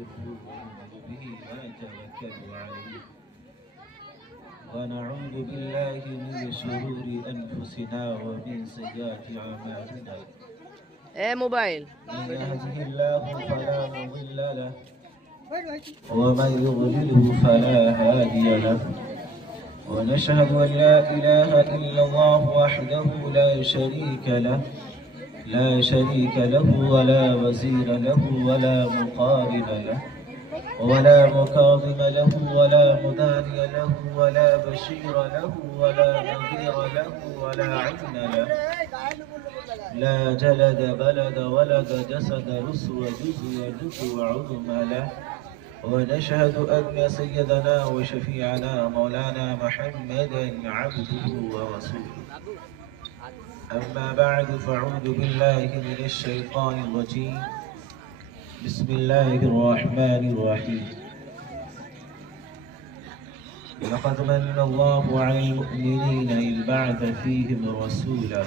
ونؤمن به ونتوكل عليه ونعوذ بالله من شرور أنفسنا ومن سيئات أعمالنا موبايل من يهده الله فلا مضل له ومن يضلله فلا هادي له ونشهد أن لا إله إلا الله وحده لا شريك له ولا وزير له ولا مقارن له ولا مكاظم له ولا مداني له ولا بشير له ولا نذير له ولا عين له لا جلد بلد ولد جسد رسو جزء جزء وعظم له ونشهد أن سيدنا وشفيعنا مولانا محمدا عبده ورسوله أما بعد فأعوذ بالله من الشيطان الرجيم بسم الله الرحمن الرحيم لقد من الله على المؤمنين إذ بعث فيهم رسولا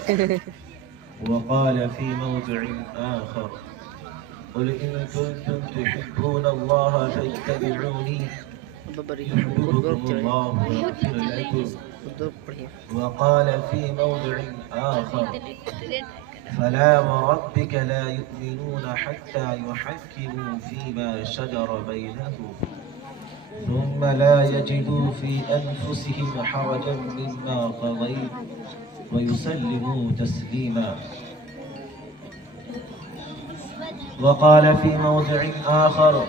وقال في موضع آخر قل إن كنتم تحبون الله فاتبعوني يحببكم الله ويغفر لكم وقال في موضع آخر فلا وربك لا يؤمنون حتى يحكموا فيما شجر بينهم ثم لا يجدوا في أنفسهم حرجا مما قضيت ويسلموا تسليما وقال في موضع آخر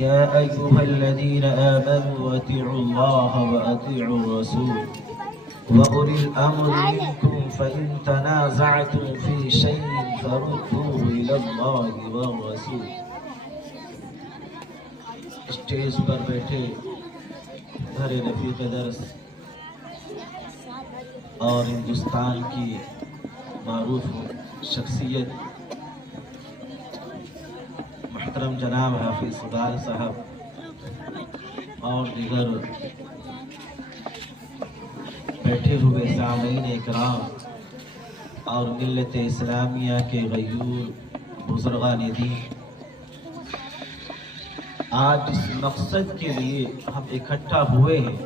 يا أيها الذين آمنوا أطيعوا الله وأطيعوا الرسول وأولي الأمر منكم فإن تنازعتم في شيء فردوه إلى الله والرسول اسٹیج پر بیٹھے گھر رفیق درس اور ہندوستان کی معروف شخصیت محترم جناب حافظ صدال صاحب اور دیگر بیٹھے ہوئے سامعین اکرام اور ملت اسلامیہ کے غیور بزرگان دین، آج اس مقصد کے لیے ہم اکٹھا ہوئے ہیں،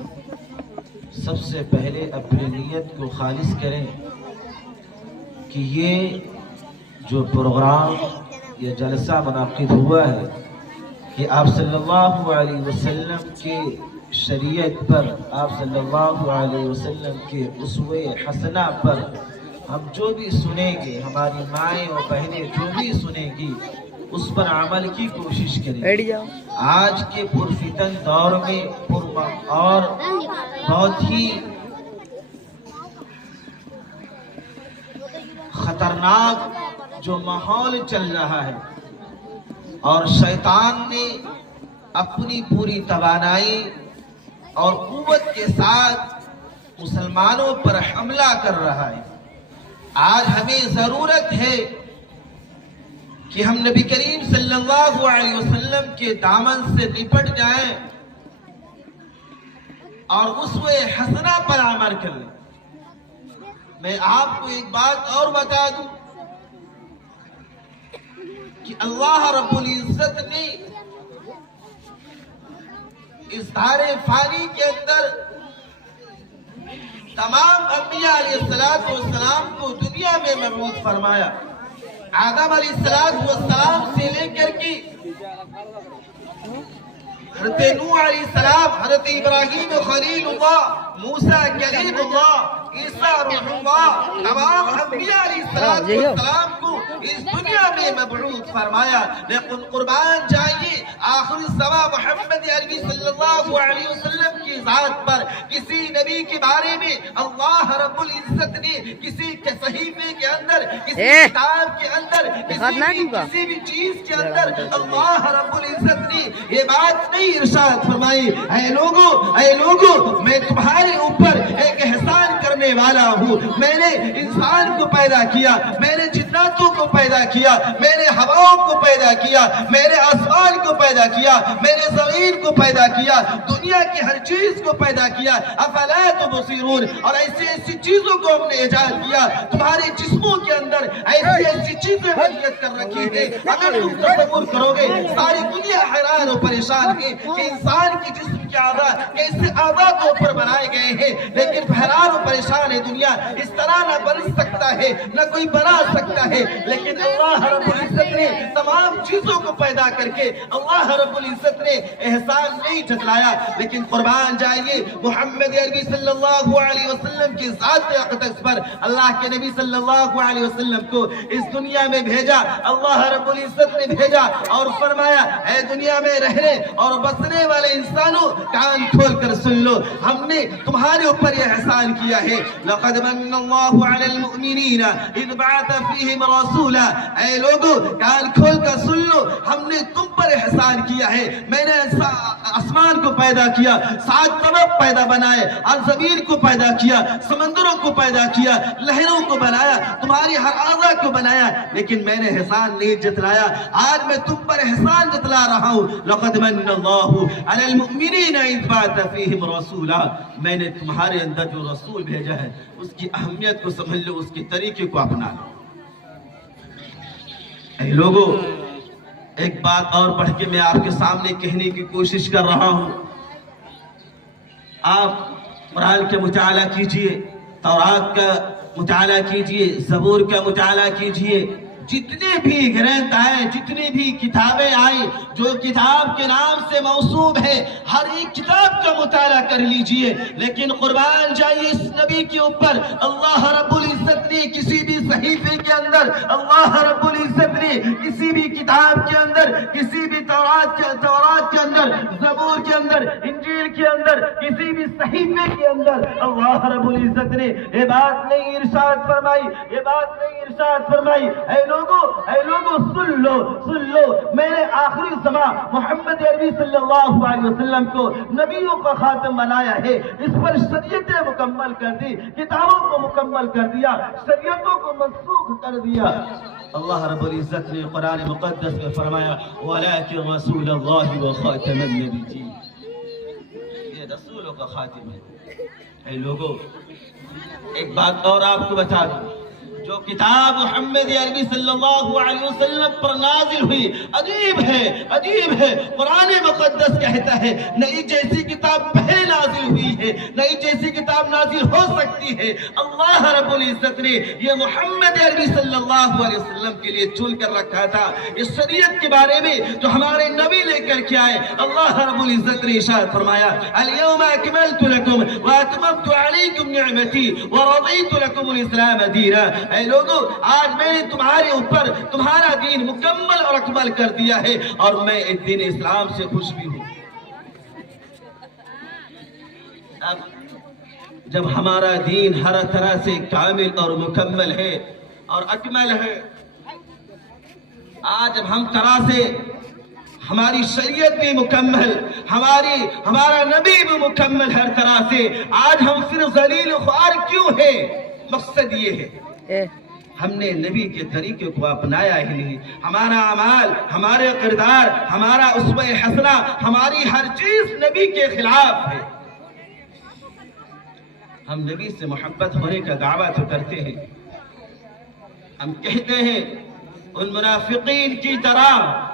سب سے پہلے اپنی نیت کو خالص کریں کہ یہ جو پروگرام یہ جلسہ منعقد ہوا ہے کہ آپ صلی اللہ علیہ وسلم کے شریعت پر، آپ صلی اللہ علیہ وسلم کے اسوہ حسنہ پر ہم جو بھی سنیں گے، ہماری مائیں اور بہنیں جو بھی سنیں گی اس پر عمل کی کوشش کریں۔ آج کے پرفتن دور میں اور بہت ہی خطرناک جو ماحول چل رہا ہے اور شیطان نے اپنی پوری توانائی اور قوت کے ساتھ مسلمانوں پر حملہ کر رہا ہے، آج ہمیں ضرورت ہے کہ ہم نبی کریم صلی اللہ علیہ وسلم کے دامن سے لپٹ جائیں اور اسوہ حسنہ پر عمل کر لیں۔ میں آپ کو ایک بات اور بتا دوں کہ اللہ رب العزت نے اس دار فانی کے اندر تمام انبیاء علیہ السلام کو دنیا میں مبعوث فرمایا، آدم علیہ السلام سے لے کر کے حضرت نوح علیہ السلام، حضرت ابراہیم خلیل اللہ، موسیٰ کلیم اللہ، عیسیٰ روح اللہ، تمام انبیاء علیہ السلام کو اس دنیا میں مبعوث فرمایا۔ لیکن قربان جائیے آخر الزمان محمد عربی صلی اللہ علیہ وسلم کی ذات پر کسی نبی کے بارے میں اللہ رب العزت نے کسی صحیفے کے اندر، کسی کتاب کے اندر، کسی بھی چیز کے اندر اللہ رب العزت نے یہ بات نہیں ارشاد فرمائی اے لوگوں میں تمہارے اوپر ایک احسان کرنے کرنے والا ہوں. میں نے انسان کو پیدا کیا, میں نے جناتوں کو پیدا کیا, میں نے ہواؤں کو پیدا کیا, میں نے آسمان کو پیدا کیا, میں نے زمین کو پیدا کیا, دنیا کی ہر چیز کو پیدا کیا. افلا تبصرون, اور ایسی ایسی چیزوں کو ہم نے ایجاد کیا, تمہارے جسموں کے اندر ایسی ایسی چیزیں وجود کر رکھی ہے. اگر تم تصور کرو گے ساری دنیا حیران و پریشان ہے کہ انسان کی جسم کے اعضاء کیسے اعضاء کے اوپر بنائے گئے ہیں, لیکن حیران و پریشان ہے دنیا. اس طرح نہ بن سکتا ہے, نہ کوئی بنا سکتا ہے, لیکن اللہ رب العزت نے تمام چیزوں کو پیدا کر کے اللہ رب العزت نے احسان نہیں جتلایا. لیکن قربان جائیے محمد عربی صلی اللہ علیہ وسلم کی ذات اقدس پر اللہ کے نبی صلی اللہ علیہ وسلم کو اس دنیا میں بھیجا. اللہ رب العزت نے بھیجا اور فرمایا اے دنیا میں رہنے اور بسنے والے انسانوں کان کھول کر سن لو, ہم نے تمہارے اوپر یہ احسان کیا ہے. لقد من اللہ علی المؤمنین اذ بعث فیہم رسولا, اے لوگو کان کھول کر سن لو, ہم نے تم پر احسان کیا ہے. میں نے آسمان کو پیدا کیا, 7 طبق پیدا بنائے, اور زمین کو پیدا کیا, سمندروں کو پیدا کیا, لہروں کو بنایا, تمہاری ہر اعضاء کو بنایا, لیکن میں نے احسان نہیں جتلایا. آج میں تم پر احسان جتلا رہا ہوں. لقد من اللہ علی المؤمنین اذ بعث فیہم رسولا, میں نے تمہارے اندر جو رسول بھیجا ہے اس کی اہمیت کو سمجھ لو, اس کے طریقے کو اپنا لو. اے لوگو, ایک بات اور پڑھ کے میں آپ کے سامنے کہنے کی کوشش کر رہا ہوں. آپ قرآن کا مطالعہ کیجئے, تورات کا مطالعہ کیجئے, زبور کا مطالعہ کیجئے. جتنے بھی گرنتھ آئے, جتنی بھی کتابیں آئی جو کتاب کے نام سے موسوم ہے, ہر ایک کتاب کا مطالعہ کر لیجئے. لیکن قربان جائیے اس نبی کے اوپر اللہ رب العزت نے کسی بھی صحیفے کے اندر, اللہ رب العزت نے کسی بھی کتاب کے اندر, کسی بھی تورات کے اندر, زبور کے اندر, انجیل کے اندر, کسی بھی صحیفے کے اندر اللہ رب العزت نے یہ بات نہیں ارشاد فرمائی, یہ بات نہیں ارشاد فرمائی اے لوگو سن لو, میں نے آخری زمان محمد عربی صلی اللہ علیہ وسلم کو نبیوں کا خاتم بنایا ہے. اس پر شریعتیں مکمل کر دی, کتابوں کو مکمل کر دیا, شریعتوں کو منسوخ کر دیا. اللہ رب العزت نے قرآن مقدس میں فرمایا وَلَكِنْ رَسُولَ اللَّهِ وَخَاتَمَ النَّبِيِّينَ, یہ رسولوں کا خاتم ہے. اے لوگو, ایک بات اور آپ کو بتا دوں, جو کتاب محمد عربی صلی اللہ علیہ وسلم پر نازل ہوئی عجیب ہے. قرآن مقدس کہتا ہے نئی جیسی کتاب پہلے نازل ہوئی ہے, نئی جیسی کتاب نازل ہو سکتی ہے. اللہ رب العزت نے یہ محمد عربی صلی اللہ علیہ وسلم کے لیے چن کر رکھا تھا. اس شریعت کے بارے میں جو ہمارے نبی لے کر کے آئے, اللہ رب العزت نے ارشاد فرمایا اليوم اکملت لکم واتممت علیکم نعمتی ورضیت لکم الاسلام دینا. اے لوگو, آج میں نے تمہارے اوپر تمہارا دین مکمل اور اکمل کر دیا ہے, اور میں اس دین اسلام سے خوش بھی ہوں. اب جب ہمارا دین ہر طرح سے کامل اور مکمل ہے اور اکمل ہے, آج اب ہم طرح سے ہماری شریعت بھی مکمل, ہمارا نبی بھی مکمل ہر طرح سے, آج ہم صرف ذلیل و خوار کیوں ہیں؟ مقصد یہ ہے ہم نے نبی کے طریقے کو اپنایا ہی نہیں. ہمارا اعمال, ہمارے کردار, ہمارا اسوہ حسنہ, ہماری ہر چیز نبی کے خلاف ہے. ہم نبی سے محبت ہونے کا دعویٰ تو کرتے ہیں, ہم کہتے ہیں ان منافقین کی طرح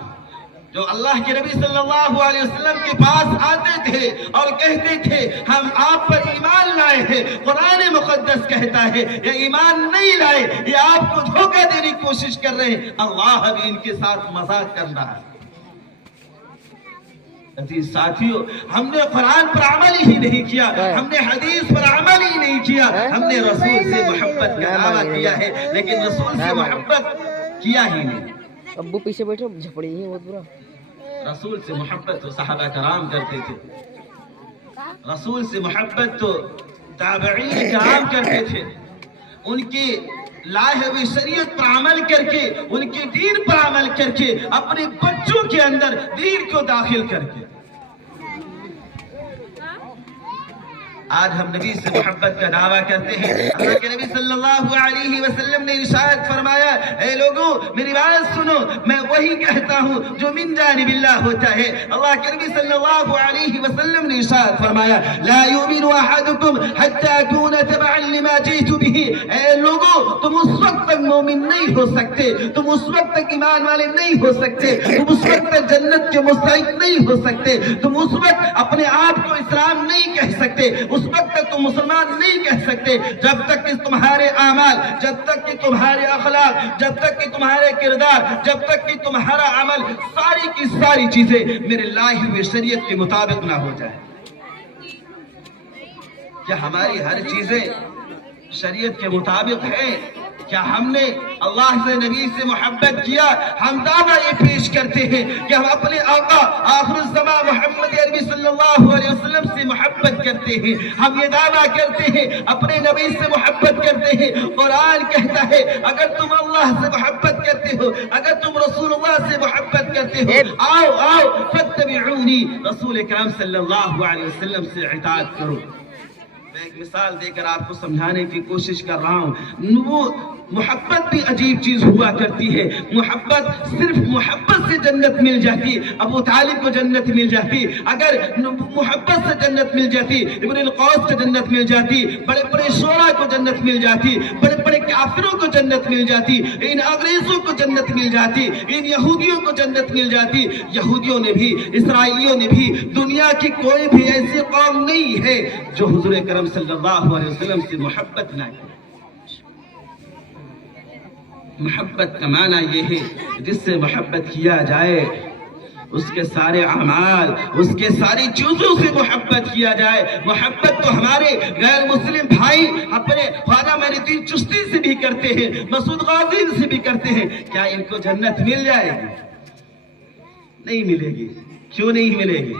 جو اللہ کے نبی صلی اللہ علیہ وسلم کے پاس آتے تھے اور کہتے تھے ہم آپ پر ایمان لائے ہیں. قرآن مقدس کہتا ہے یہ ایمان نہیں لائے, یہ آپ کو دھوکہ دینے کی کوشش کر رہے ہیں. اللہ بھی ان کے ساتھ مذاق کر رہا ہے. عزیز ساتھیوں, ہم نے قرآن پر عمل ہی نہیں کیا, ہم نے حدیث پر عمل ہی نہیں کیا. ہم نے رسول سے محبت کا دعویٰ کیا ہے لیکن رسول سے محبت کیا ہی نہیں. ابو پیچھے بیٹھو, جھپڑی ہے بہت برا. رسول سے محبت تو صحابہ کرام کرتے تھے, رسول سے محبت تو تابعین کرام کرتے تھے. ان کی لائے ہوئی شریعت پر عمل کر کے, ان کے دین پر عمل کر کے, اپنے بچوں کے اندر دین کو داخل کر کے. آج ہم نبی سے محبت کا دعویٰ کرتے ہیں. اللہ کے نبی صلی اللہ علیہ وسلم نے ارشاد فرمایا, اے لوگوں میری بات سنو, میں وہی کہتا ہوں جو من جانب اللہ ہوتا ہے. اللہ کے نبی صلی اللہ علیہ وسلم نے ارشاد فرمایا, لا یؤمن احدکم حتی اکون تبعا لما جئت به. اے لوگوں تم اس وقت تک مومن نہیں ہو سکتے, تم اس وقت تک ایمان والے نہیں ہو سکتے, تم اس وقت تک جنت کے مستحق نہیں ہو سکتے, تم اس وقت اپنے آپ کو اسلام نہیں کہہ سکتے, اس وقت تک تم مسلمان نہیں کہہ سکتے جب تک کہ تمہارے اعمال, جب تک کہ تمہارے اخلاق, جب تک کہ تمہارے کردار, جب تک کہ تمہارا عمل, ساری کی ساری چیزیں میرے لائی ہوئے شریعت کے مطابق نہ ہو جائے. کیا ہماری ہر چیزیں شریعت کے مطابق ہے؟ کیا ہم نے اللہ سے, نبی سے محبت کیا؟ ہم دعویٰ یہ پیش کرتے ہیں کہ ہم اپنے آقا آخر الزمان محمد عربی صلی اللہ علیہ وسلم سے محبت کرتے ہیں. ہم یہ دعویٰ کرتے ہیں اپنے نبی سے محبت کرتے ہیں. قرآن کہتا ہے اگر تم اللہ سے محبت کرتے ہو, اگر تم رسول اللہ سے محبت کرتے ہو, آؤ فاتبعونی, رسول کرام صلی اللہ علیہ وسلم سے اطاعت کرو. میں ایک مثال دے کر آپ کو سمجھانے کی کوشش کر رہا ہوں. وہ محبت بھی عجیب چیز ہوا کرتی ہے. محبت, صرف محبت سے جنت مل جاتی. ابو طالب کو جنت مل جاتی. اگر محبت سے جنت مل جاتی, ابن القوس کو جنت مل جاتی, بڑے بڑے شعراء کو جنت مل جاتی, بڑے بڑے کافروں کو جنت مل جاتی, ان انگریزوں کو جنت مل جاتی, ان یہودیوں کو جنت مل جاتی. یہودیوں نے بھی, اسرائیلیوں نے بھی, دنیا کی کوئی بھی ایسی قوم نہیں ہے جو حضور کرم صلی اللہ علیہ وسلم سے محبت نہ کرے. محبت کا معنی یہ ہے جس سے محبت کیا جائے اس کے سارے اعمال, اس کے ساری چیزوں سے محبت کیا جائے. محبت تو ہمارے غیر مسلم بھائی اپنے خواجہ معین الدین چشتی سے بھی کرتے ہیں, مسعود غازی سے بھی کرتے ہیں. کیا ان کو جنت مل جائے گی؟ نہیں ملے گی. کیوں نہیں ملے گی؟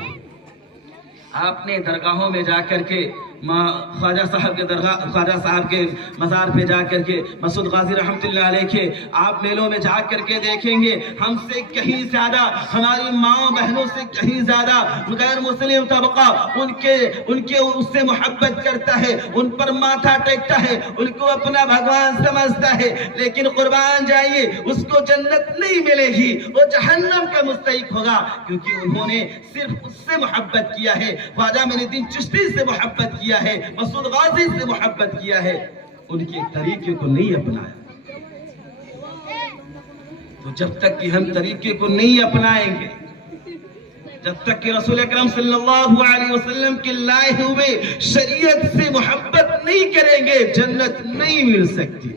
آپ نے درگاہوں میں جا کر کے, خواجہ صاحب کے درگاہ, خواجہ صاحب کے مزار پہ جا کر کے, مسعود غازی رحمت اللہ علیہ کے آپ میلوں میں جا کر کے دیکھیں گے, ہم سے کہیں زیادہ, ہماری ماں بہنوں سے کہیں زیادہ غیر مسلم طبقہ ان کے اس سے محبت کرتا ہے, ان پر ماتھا ٹیکتا ہے, ان کو اپنا بھگوان سمجھتا ہے. لیکن قربان جائیے, اس کو جنت نہیں ملے گی, وہ جہنم کا مستحق ہوگا, کیونکہ انہوں نے صرف اس سے محبت کیا ہے, خواجہ معین الدین چشتی سے محبت کیا ہے, مسعود غازی سے محبت کیا ہے, ان کے طریقے کو نہیں اپنایا. تو جب تک کہ ہم طریقے کو نہیں اپنائیں گے, جب تک کہ رسول اکرم صلی اللہ علیہ وسلم کے لائے ہوئے شریعت سے محبت نہیں کریں گے, جنت نہیں مل سکتی.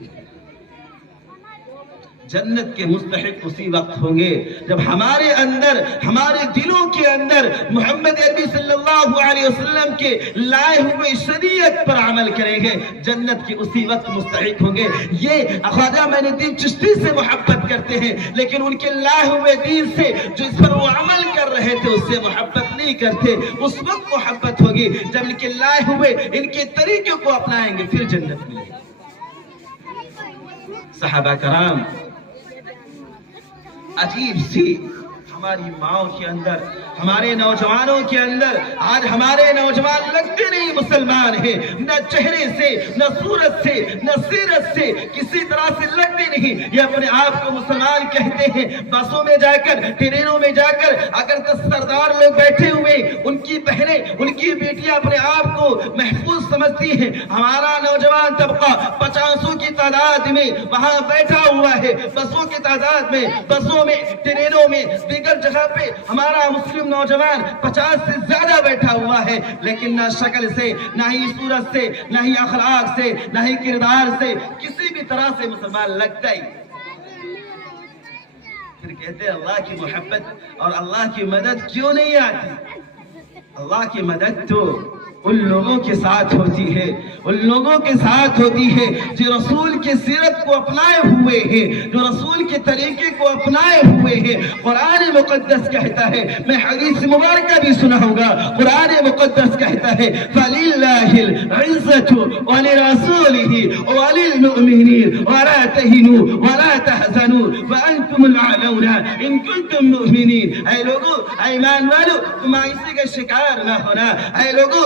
جنت کے مستحق اسی وقت ہوں گے جب ہمارے اندر, ہمارے دلوں کے اندر محمد عربی صلی اللہ علیہ وسلم کے لائے ہوئے شریعت پر عمل کریں گے. جنت کے اسی وقت مستحق ہوں گے. یہ خواجہ معین الدین چشتی سے محبت کرتے ہیں, لیکن ان کے لائے ہوئے دین سے جس پر وہ عمل کر رہے تھے اس سے محبت نہیں کرتے. اس وقت محبت ہوگی جب ان کے لائے ہوئے ان کے طریقوں کو اپنائیں گے, پھر جنت ملے گی. صحابہ کرام عجیب سی ہماری ماؤں کے اندر, ہمارے نوجوانوں کے اندر, آج ہمارے نوجوان لگتے نہیں مسلمان ہیں, نہ چہرے سے, نہ صورت سے, نہ سیرت سے, کسی طرح سے لگتے نہیں. یہ اپنے آپ کو مسلمان کہتے ہیں. بسوں میں جا کر, ٹرینوں میں جا کر اگر 10 سردار لوگ بیٹھے ہوئے, ان کی بہنیں, ان کی بیٹیاں اپنے آپ کو محفوظ سمجھتی ہیں. ہمارا نوجوان طبقہ 50 کی تعداد میں وہاں بیٹھا ہوا ہے, بسوں کی تعداد میں, بسوں میں, ٹرینوں میں, دیگر جگہ پہ ہمارا مسلم نوجوان 50 سے زیادہ بیٹھا ہوا ہے, لیکن نہ شکل سے, نہ ہی صورت سے, نہ ہی اخلاق سے, نہ ہی کردار سے کسی بھی طرح سے مسلمان لگتا ہی. پھر کہتے ہیں اللہ کی محبت اور اللہ کی مدد کیوں نہیں آتی؟ اللہ کی مدد تو ان لوگوں کے ساتھ ہوتی ہے, ان لوگوں کے ساتھ ہوتی ہے جو رسول کی سیرت کو اپنائے ہوئے ہیں, جو رسول کے طریقے کو اپنائے ہوئے ہیں. قرآن مقدس کہتا ہے, میں حدیث مبارکہ بھی سنا ہوگا, قرآن مقدس کہتا ہے فَلِلَّهِ الْعِزَّةُ وَلِرَسُولِهِ وَلِلْمُؤْمِنِينَ وَلَا تَهِنُوا وَلَا تَحْزَنُوا وَأَنْتُمُ الْأَعْلَوْنَ إِن كُنتُم مُؤْمِنِينَ. اے لوگوں, اے ایمان والو, تم مایوسی کا شکار نہ ہونا. اے لوگوں,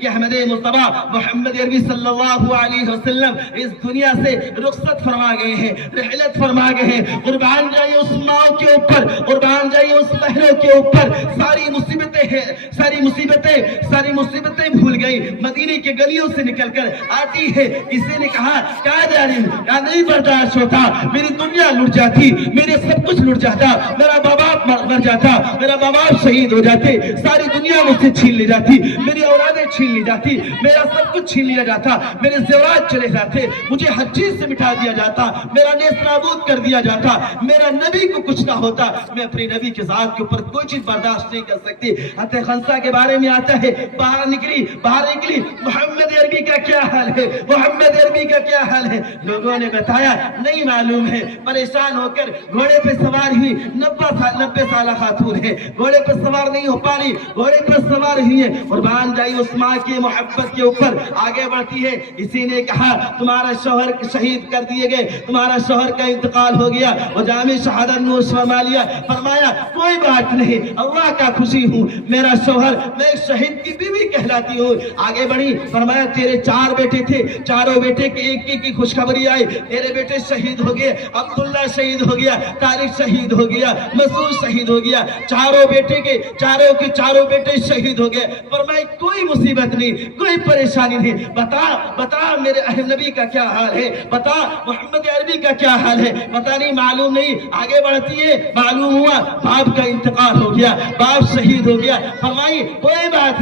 کہ احمد مصطفیٰ محمد عربی صلی اللہ علیہ وسلم اس دنیا سے رخصت فرما گئے ہیں، رحلت فرما گئے ہیں. قربان جائیے اس ماں کے اوپر، قربان جائیے اس بہنوں کے اوپر. ساری مصیبتیں ہیں، ساری مصیبتیں بھول گئی. مدینے کے گلیوں سے نکل کر آتی ہے. کسی نے کہا کیا جانب کیا نہیں برداشت ہوتا، میری دنیا لٹ جاتی، میرے سب کچھ لٹ جاتا، میرا باپ مر جاتا، میرا باپ شہید ہو جاتے، ساری دنیا مجھ سے چھین لی جاتی، میری اولادیں چھین لی جاتی، میرا سب کچھ چھین لیا جاتا، میرے زیورات چلے جاتے، مجھے ہر چیز سے مٹا دیا جاتا، میرا نیست نابود کر دیا جاتا، میرا نبی کو کچھ نہ ہوتا. میں اپنے نبی کے ذات کے اوپر کوئی چیز برداشت نہیں کر سکتی. حضرت خنسا کے بارے میں آتا ہے، باہر نکلی محمد عربی کا کیا حال ہے، محمد عربی کا کیا حال ہے. لوگوں نے بتایا نہیں معلوم ہے. پریشان ہو کر گھوڑے پہ سوار ہوئی 90 سالہ خاتون ہے، گھوڑے پہ سوار نہیں ہو پا رہی، گھوڑے پہ سوار ہوئی ہے. قربان جائی اس ماں کی محبت کے اوپر آگے بڑھتی ہے. اسی نے کہا تمہارا شوہر شہید کر دیے گئے، تمہارا شوہر کا انتقال ہو گیا، اور جامع شہادت نوش فرما لیا. فرمایا کوئی بات نہیں، اللہ کا خوشی ہوں، میرا شوہر میں شہید کی بیوی کہلاتی ہوں. آگے بڑھی. فرمایا تیرے 4 بیٹے تھے، چاروں بیٹے کے ایک کی خوشخبری آئی، تیرے بیٹے شہید ہو گئے. عبداللہ شہید ہو گیا، طارق شہید ہو گیا، مسعود شہید ہو گیا. چاروں بیٹے شہید ہو گئے. فرمایا کوئی مصیبت نہیں، کوئی پریشانی نہیں. بتا میرے اہل نبی کا کیا حال ہے، بتا محمد عربی کا کیا حال ہے. پتہ نہیں، معلوم نہیں. آگے بڑھتی ہے. معلوم ہوا باپ کا انتقال ہو گیا، باپ شہید ہو گیا. فرمائی کوئی بات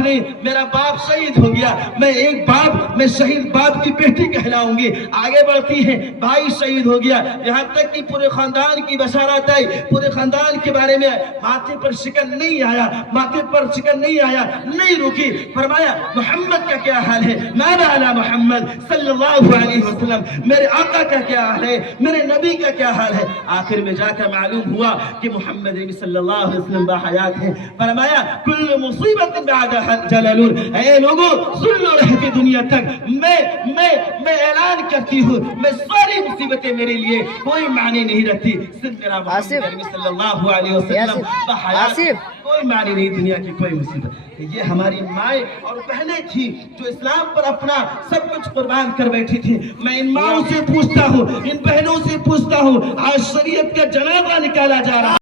نہیں، میرا باپ شہید ہو گیا، میں شہید باپ کی بیٹی کہلاؤں گی. آگے بڑھتی ہے. بھائی شہید ہو گیا، یہاں تک کہ پورے خاندان کی بشارت آئی، پورے خاندان کے بارے میں ماتھے پر شکن نہیں آیا، نہیں رکی. فرمایا محمد کا کیا حال ہے، ماذا علی محمد صلی اللہ علیہ وسلم، میرے آقا کا کیا حال ہے، میرے نبی کا کیا حال ہے. آخر میں جا کر معلوم ہوا کہ محمد نبی صلی اللہ علیہ وسلم باحیات ہیں. فرمایا کل مصیبت بعد جلل. اے لوگوں سن لو رہتی دنیا تک میں اعلان کرتی ہوں، میں ساری مصیبتیں میرے لیے کوئی معنی نہیں رکھتی، صرف میرا محمد نبی صلی اللہ علیہ وسلم باحیات، کوئی معنی نہیں دنیا کی کوئی مصیبت. یہ ہماری مائیں اور بہنیں تھی جو اسلام پر اپنا سب کچھ قربان کر بیٹھی تھی. میں ان ماؤں سے پوچھتا ہوں، ان بہنوں سے پوچھتا ہوں، آج شریعت کا جنازہ نکالا جا رہا